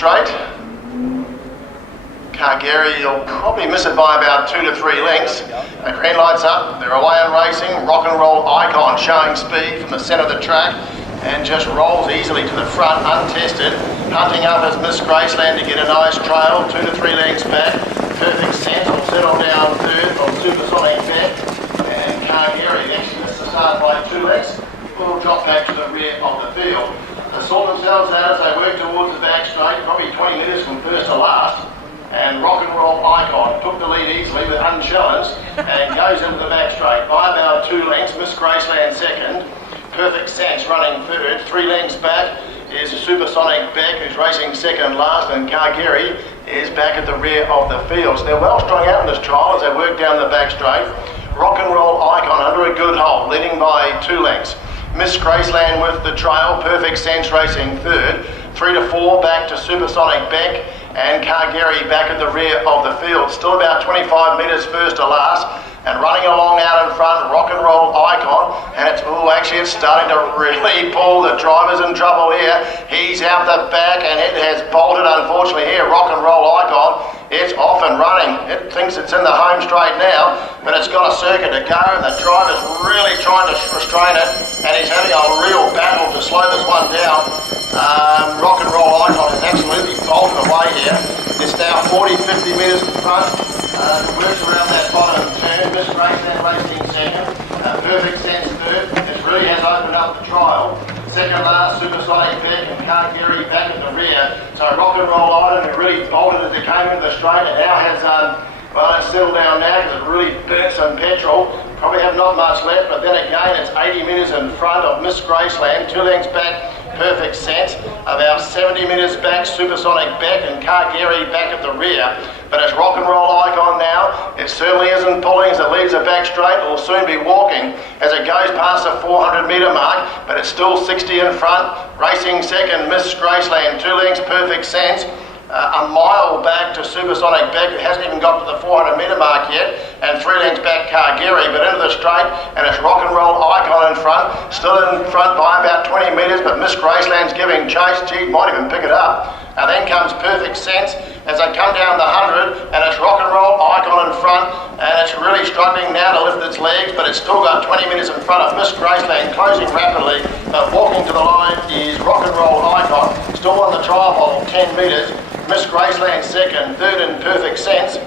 straight. Cargary will probably miss it by about 2 to 3 lengths. The green light's up, they're away and racing. Rock and Roll Icon showing speed from the centre of the track and just rolls easily to the front, untested. Hunting up as Miss Graceland to get a nice trail, 2 to 3 lengths back. Perfect Sense will settle down third from Supersonic Beck. And Cargary next to the start by 2 lengths. Will drop back to the rear of the field. They sort themselves out as they work towards the back straight, probably 20 metres from first to last. And Rock and Roll Icon took the lead easily but unchallenged and goes into the back straight by about 2 lengths. Miss Graceland second, Perfect Sense running third. 3 lengths back is Supersonic Beck, who's racing second last, and Cargary is back at the rear of the field. So they're well strung out in this trial as they work down the back straight. Rock and Roll Icon under a good hold, leading by 2 lengths. Miss Graceland with the trail, Perfect Sense racing third. 3 to 4 back to Supersonic Beck, and Cargary back at the rear of the field. Still about 25 metres first to last, and running along out in front, Rock and Roll Icon, and actually it's starting to really pull. The driver's in trouble here. He's out the back and it has bolted unfortunately here. Rock and Roll Icon, it's off and running. It thinks it's in the home straight now, but it's got a circuit to go and the driver's really trying to restrain it, and he's having a real battle to slow this one down. Rock and Roll Icon is absolutely bolted away here. It's now 40-50 metres in front. Works around that bottom turn. Miss Graceland racing second. Perfect Sense third. It really has opened up the trial. Second last, Supersonic Beck and Cargary back at the rear. So Rock and Roll Icon, who really bolted as it came into the straight, and now has it's settled down now because it really burnt some petrol. Probably have not much left, but then again it's 80 metres in front of Miss Graceland. 2 lengths back, Perfect Sense. About 70 metres back, Supersonic Beck, and Cargary back at the rear. But it's Rock and Roll Icon now. It certainly isn't pulling as it leaves the back straight. It will soon be walking as it goes past the 400 metre mark, but it's still 60 in front. Racing second, Miss Graceland. 2 lengths, Perfect Sense. A mile back to Supersonic Beck, who hasn't even got to the 400 metre mark yet, and 3 lengths back Cargary, but into the straight, and it's Rock and Roll Icon in front, still in front by about 20 metres, but Miss Graceland's giving chase. Gee, might even pick it up. And then comes Perfect Sense as they come down the 100, and it's Rock and Roll Icon in front, and it's really struggling now to lift its legs, but it's still got 20 metres in front of Miss Graceland, closing rapidly, but walking to the line is Rock and Roll Icon, still on the trial hole, 10 metres. Miss Graceland second, third in Perfect Sense.